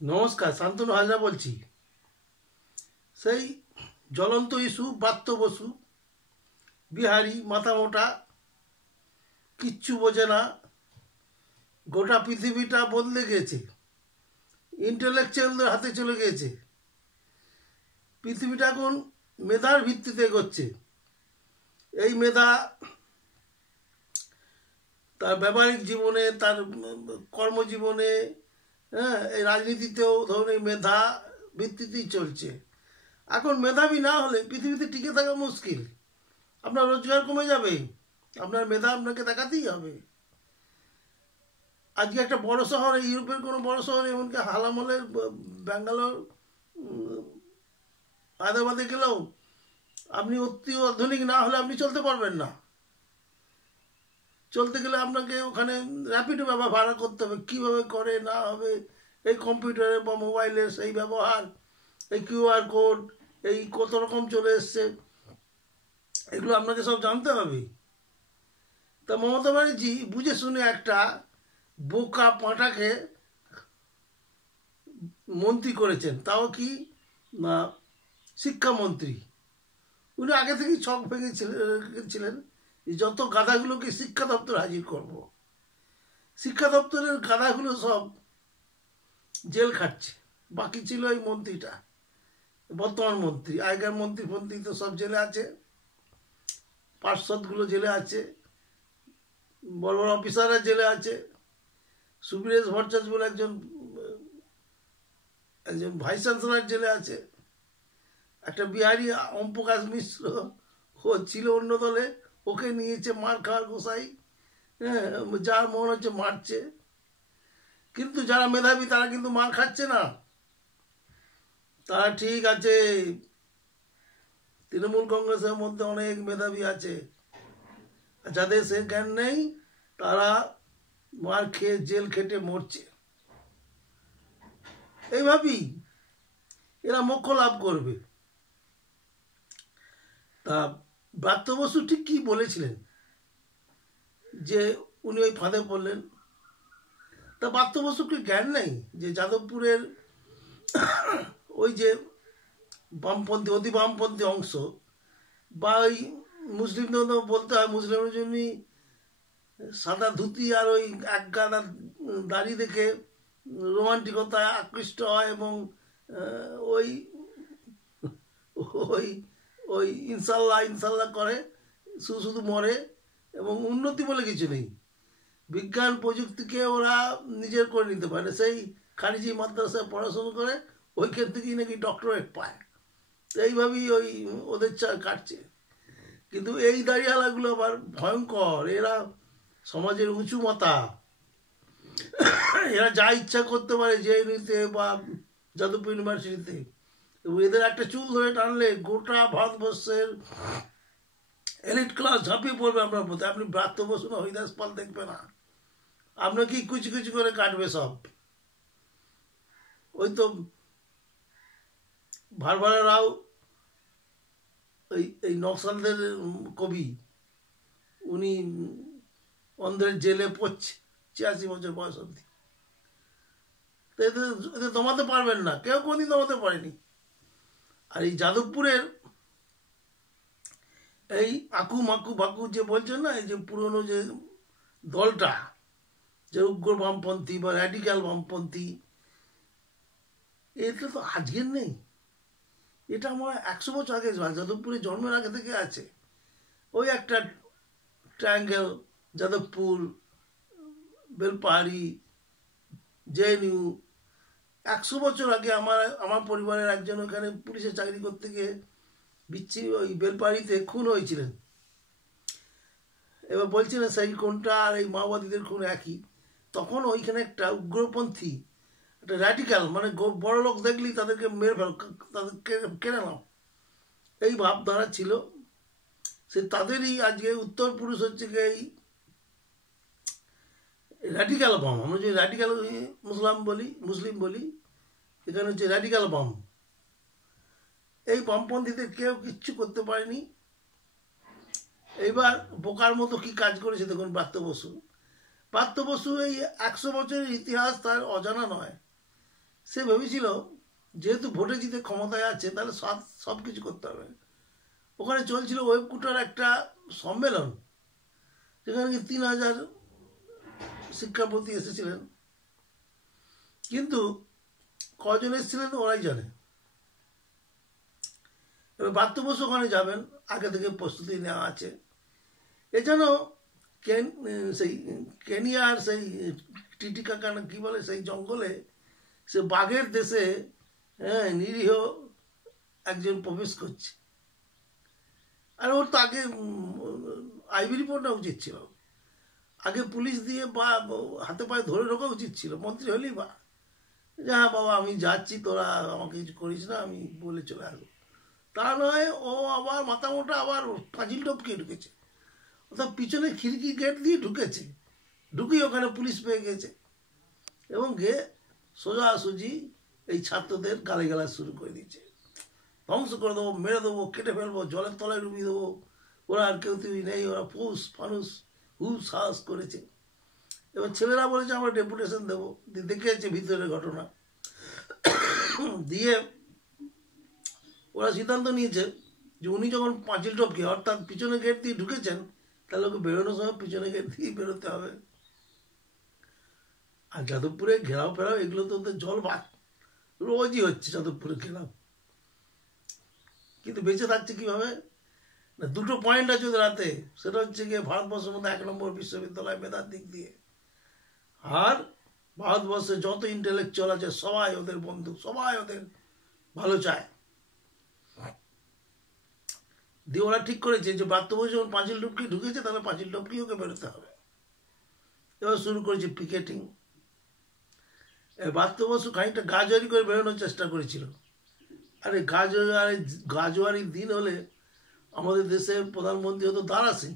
নমস্কার, শান্তনু হাজরা বলছি। সেই জ্বলন্ত ইস্যু ব্রাত্য বসু, বিহারি মাথা মোটা, কিচ্ছু বোঝে না। গোটা পৃথিবীটা বদলে গেছে, ইন্টেলেকচুয়ালদের হাতে চলে গেছে। পৃথিবীটা এখন মেধার ভিত্তিতে এগোচ্ছে। এই মেধা তার ব্যবহারিক জীবনে, তার কর্মজীবনে, এই রাজনীতিতেও ধরুন এই মেধা ভিত্তিতেই চলছে। এখন মেধাবী না হলে পৃথিবীতে টিকে থাকা মুশকিল। আপনার রোজগার কমে যাবে, আপনার মেধা আপনাকে দেখাতেই হবে। আজকে একটা বড় শহরে, ইউরোপের কোনো বড় শহরে, এমনকি হালামলের ব্যাঙ্গালোর, হায়দ্রাবাদে গেলেও আপনি অতি আধুনিক না হলে আপনি চলতে পারবেন না। চলতে গেলে আপনাকে ওখানে র্যাপিডো ভাড়া করতে হবে। কীভাবে করে না হবে, এই কম্পিউটারে বা মোবাইলের সেই ব্যবহার, এই কিউআর কোড, এই কত রকম চলে এসছে, এগুলো আপনাকে সব জানতে হবে। তা মমতা ব্যানার্জি বুঝে শুনে একটা বোকা পাঁটাকে মন্ত্রী করেছেন, তাও কি না শিক্ষামন্ত্রী। উনি আগে থেকেই ছক ভেঙেছিলেন যত গাধাগুলোকে শিক্ষা দপ্তর হাজির করব। শিক্ষা দপ্তরের গাধাগুলো সব জেল খাটছে, বাকি ছিল এই মন্ত্রীটা, বর্তমান মন্ত্রী। আগের মন্ত্রী তো সব জেলে আছে, পার্ষদগুলো জেলে আছে, বড় বড় অফিসাররা জেলে আছে। সুবীরেশ ভট্টাচার্য বলে একজন ভাইস চ্যান্সেলর জেলে আছে। একটা বিহারি ওম প্রকাশ মিশ্র ও ছিল অন্য দলে, ওকে নিয়েছে মার খাওয়ার গোসাই, যার মনে হচ্ছে মারছে। কিন্তু যারা মেধাবী তারা কিন্তু মার খাচ্ছে না, তারা ঠিক আছে। তৃণমূল কংগ্রেসের মধ্যে অনেক মেধাবী আছে, যাদের সে জ্ঞান নেই তারা মার খেয়ে জেল খেটে মরছে। এইভাবেই এরা মোক্ষ লাভ করবে। তা ব্রাত্য বসু ঠিক কি বলেছিলেন যে উনি ওই ফাঁদে পড়লেন? তা ব্রাত্য বসুকে জ্ঞান নেই যে যাদবপুরের ওই যে বামপন্থী, অতি বামপন্থী অংশ, বা ওই মুসলিমদের বলতে হয়, মুসলিমের জন্য সাদা ধুতি আর ওই এক গাদা দাড়ি দেখে রোমান্টিকতায় আকৃষ্ট হয় এবং ওই ওই ওই ইনশাল্লাহ ইনশাল্লাহ করে, শুধু মরে। এবং উন্নতি বলে কিছু নেই, বিজ্ঞান প্রযুক্তিকে ওরা নিজের করে নিতে পারে। সেই খারিজি মাদ্রাসায় পড়াশুনো করে ওইখান থেকেই নাকি ডক্টরেট পায়। তো এইভাবেই ওই ওদের কাটছে। কিন্তু এই দাঁড়িয়ালাগুলো আবার ভয়ঙ্কর, এরা সমাজের উঁচু মাথা, এরা যা ইচ্ছা করতে পারে জেএনইউতে বা যাদবপুর ইউনিভার্সিটিতে। এবং এদের একটা চুল ধরে টানলে গোটা ভারতবর্ষের এলিট ক্লাস ঝাঁপিয়ে পড়বে আপনার প্রতি। আপনি ব্রাত্য বসু না হরিদাস পাল দেখবে না, আপনাকে কুচি কুচি করে কাটবে সব। ওই তো ভারভারা রাও, এই নকশালদের কবি, উনি অন্ধ্রের জেলে পড়ছে ৮৬ বছর বয়স অব্দি। এদের দমাতে পারবেন না, কেউ কোনদিন দমাতে পারেনি। আর এই যাদবপুরের এই আকু মাকু বাকু যে বলছেন না, এই যে পুরনো যে দলটা, যে উগ্র বামপন্থী বা র্যাডিক্যাল বামপন্থী, এটা তো আজকের নেই, এটা আমার ১০০ বছর আগে, যাদবপুরে জন্মের আগে থেকে আছে। ওই একটা ট্রায়াঙ্গেল, যাদবপুর, বেলপাহাড়ি, জেএনইউ। ১০০ বছর আগে আমার পরিবারের একজন ওখানে পুলিশে চাকরি করতে গিয়ে বিচ্ছিরি ওই বেলপাহাড়িতে খুন হয়েছিলেন। এবার বলছিলেন সেই কোনটা আর এই মাওবাদীদের খুন একই। তখন ওইখানে একটা উগ্রপন্থী, একটা র্যাডিক্যাল, মানে বড় লোক দেখলেই তাদেরকে মেরে ফেল, তাদেরকে কেড়ে নাও, এই ভাবধারা ছিল। সে তাদেরই আজকে উত্তরপুরুষ হচ্ছে এই র্যাডিক্যাল বাম। আমরা যে র্যাডিক্যাল মুসলিম বলি, এখানে হচ্ছে র্যাডিক্যাল বাম। এই বামপন্থীদের কেউ কিচ্ছু করতে পারেনি। এইবার বোকার মতো কি কাজ করেছে দেখুন ব্রাত্য বসু। ব্রাত্য বসু এই ১০০ বছরের ইতিহাস তার অজানা নয়। সে ভেবেছিল যেহেতু ভোটে জিতে ক্ষমতায় আছে তাহলে সব কিছু করতে হবে। ওখানে চলছিল ওয়েবকুটার একটা সম্মেলন, যেখানে কি 3000 শিক্ষাপ্রতি এসেছিলেন, কিন্তু কজন এসেছিলেন ওরাই জানে। এবার ব্রাত্য বসু ওখানে যাবেন, আগে থেকে প্রস্তুতি নেওয়া আছে। এজন্য সেই কেনিয়ার সেই টিটিকাকা না কি বলে সেই জঙ্গলে সে বাঘের দেশে নিরীহ একজন প্রবেশ করছে। আর ওর তো আগে আইবি রিপোর্ট নেওয়া উচিত ছিল, আগে পুলিশ দিয়ে বা হাতে পায়ে ধরে রাখা উচিত ছিল, মন্ত্রী হলেই বা যে হ্যাঁ বাবা আমি যাচ্ছি, তোরা আমাকে কিছু করিস না, আমি বলে চলে আসবো। তা নয়, ও আবার মাথা মোটা আবার পাঁচিল টপকে ঢুকেছে, অর্থাৎ পিছনে খিড়কি গেট দিয়ে ঢুকেছে, ঢুকিয়ে ওখানে পুলিশ পেয়ে গেছে এবং গিয়ে সোজাসুজি এই ছাত্রদের গালিগালা শুরু করে দিয়েছে, ধ্বংস করে দেবো, মেরে দেবো, কেটে ফেলবো, জলের তলায় ডুবিয়ে দেবো, ওরা আর কেউ তুই নেই, ওরা ফুস ফানুস সাহস করেছে। এবার ছেলেরা বলেছে আমরা ডেপুটেশন দেবো, দেখেছে ভিতরের ঘটনা, দিয়ে ওরা সিদ্ধান্ত নিয়েছে যে উনি যখন পাঁচিল টপকে অর্থাৎ পিছনে গেট দিয়ে ঢুকেছেন, তাহলে ওকে বেরোনোর সময় পিছনে গেট দিয়ে বেরোতে হবে। আর যাদবপুরে ঘেরাও ফেরাও এগুলো তো ওদের জলভাত রোজই হচ্ছে যাদবপুরে ঘেরাও, কিন্তু বেঁচে থাকছে কিভাবে না, দুটো পয়েন্ট আছে ওদের হাতে, সেটা হচ্ছে গিয়ে ভারতবর্ষের মধ্যে 1 নম্বর বিশ্ববিদ্যালয় মেধার দিক দিয়ে, আর ভারতবর্ষে যত ইন্টেলেকচুয়াল আছে সবাই ওদের বন্ধু, সবাই ওদের ভালো চায়। দিয়ে ওরা ঠিক করেছে যে ব্রাত্য বসু যখন পাঁচিল টপকি ঢুকেছে তাহলে পাঁচিল টপকি ওকে বেরোতে হবে। এবার শুরু করেছে পিকেটিং। ব্রাত্য বসু খানিকটা গাজোয়ারি করে বেরোনোর চেষ্টা করেছিল। আরে গাজোয়ারির দিন হলে আমাদের দেশের প্রধানমন্ত্রী হতো দারা সিং,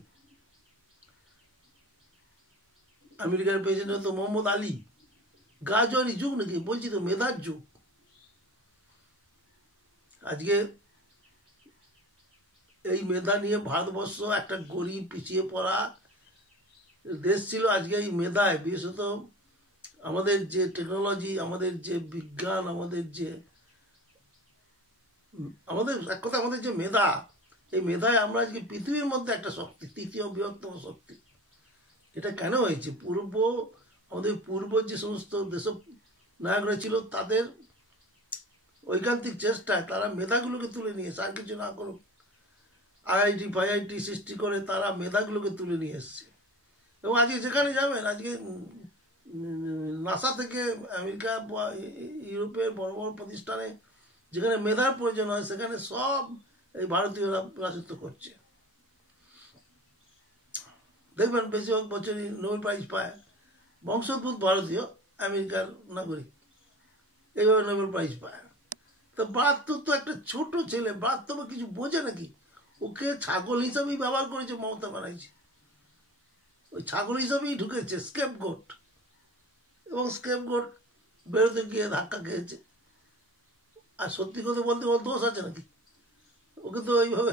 আমেরিকার প্রেসিডেন্ট হতো মোহাম্মদ আলী। গাজোয়ারি যুগ নাকি, বলছি তো মেধার যুগ। আজকে এই মেধা নিয়ে ভারতবর্ষ একটা গরিব পিছিয়ে পড়া দেশ ছিল, আজকে এই মেধায়, বিশেষত আমাদের যে টেকনোলজি, আমাদের যে বিজ্ঞান, আমাদের এক কথা আমাদের যে মেধা, এই মেধায় আমরা আজকে পৃথিবীর মধ্যে একটা শক্তি, তৃতীয় বৃহত্তম শক্তি। এটা কেন হয়েছে? আমাদের পূর্ব যে সমস্ত দেশ নায়করা ছিল তাদের ঐকান্তিক চেষ্টায় তারা মেধাগুলোকে তুলে নিয়েছে, আর কিছু না করুক, আইআইটি সৃষ্টি করে তারা মেধাগুলোকে তুলে নিয়ে এসছে। এবং আজকে যেখানে যাবেন, আজকে নাসা থেকে আমেরিকা বা ইউরোপের বড় বড় প্রতিষ্ঠানে যেখানে মেধার প্রয়োজন হয় সেখানে সব এই ভারতীয়রা রাজত্ব করছে। দেখবেন বেশিরভাগ বছরই নোবেল প্রাইজ পায় বংশোদ্ভূত ভারতীয় আমেরিকার নাগরিক, এইভাবে নোবেল প্রাইজ পায়। তো ব্রাত্য তো একটা ছোট ছেলে, ব্রাত্য কিছু বোঝে নাকি? ওকে ছাগল হিসাবেই ব্যবহার করেছে মমতা ব্যানার্জি, ওই ছাগল হিসাবেই ঢুকেছে, স্কেপগোট, এবং স্কেপগোট বেরোতে গিয়ে ধাক্কা খেয়েছে। আর সত্যি কথা বলতে ওর দোষ আছে নাকি? ওকে তো ওইভাবে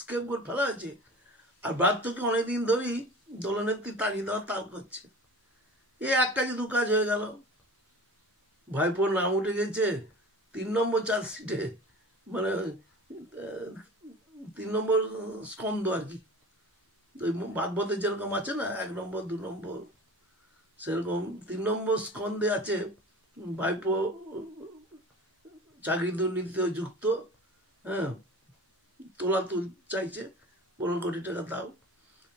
স্কেপগোট ফেলা হয়েছে। আর ব্রাত্যকে অনেকদিন ধরেই দলনেত্রী তাড়িয়ে দেওয়ার তাল করছে। এক কাজে দু কাজ হয়ে গেল, ভাইপোর নাম উঠে গেছে 3 নম্বর চার্জশিটে, মানে 3 নম্বর স্কন্ধ আর কি, ওই ভাগবতের যেরকম আছে না 1 নম্বর 2 নম্বর, সেরকম 3 নম্বর স্কন্ধে আছে ভাইপো চাকরি দুর্নীতিতে যুক্ত, হ্যাঁ, তোলা চাইছে, 15 কোটি টাকা দাও।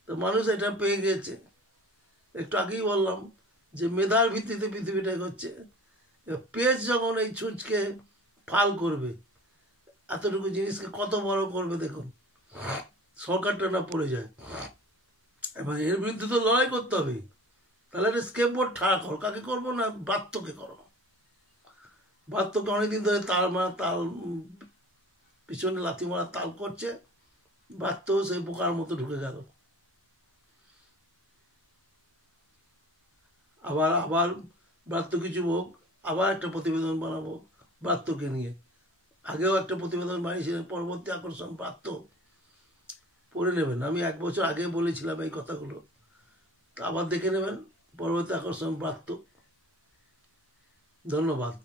তো মানুষ এটা পেয়ে গেছে। একটু আগেই বললাম যে মেধার ভিত্তিতে পৃথিবীটা হচ্ছে, পেজ যখন এই ছুঁচকে ফাল করবে, এতটুকু জিনিসকে কত বড় করবে দেখুন, সরকারটা না পড়ে যায়। এবার এর বিরুদ্ধে তো লড়াই করতে হবে। তাহলে একটা স্কেপবোর্ড ঠাড়া করো, কাকে করবো না, ব্রাত্যকে করো। ব্রাত্যকে অনেকদিন ধরে তাল পিছনে লাথি মারা তাল করছে, ব্রাত্য সেই বোকার মতো ঢুকে গেল। আবার ব্রাত্য কিছু হোক, আবার একটা প্রতিবেদন বানাবো ব্রাত্যকে নিয়ে। আগেও একটা প্রতিবেদন বানিয়েছিলেন, পরবর্তী আকর্ষণ ব্রাত্য, পড়ে নেবেন। আমি 1 বছর আগে বলেছিলাম এই কথাগুলো, আবার দেখে নেবেন পরবর্তী আকর্ষণ ব্রাত্য। ধন্যবাদ।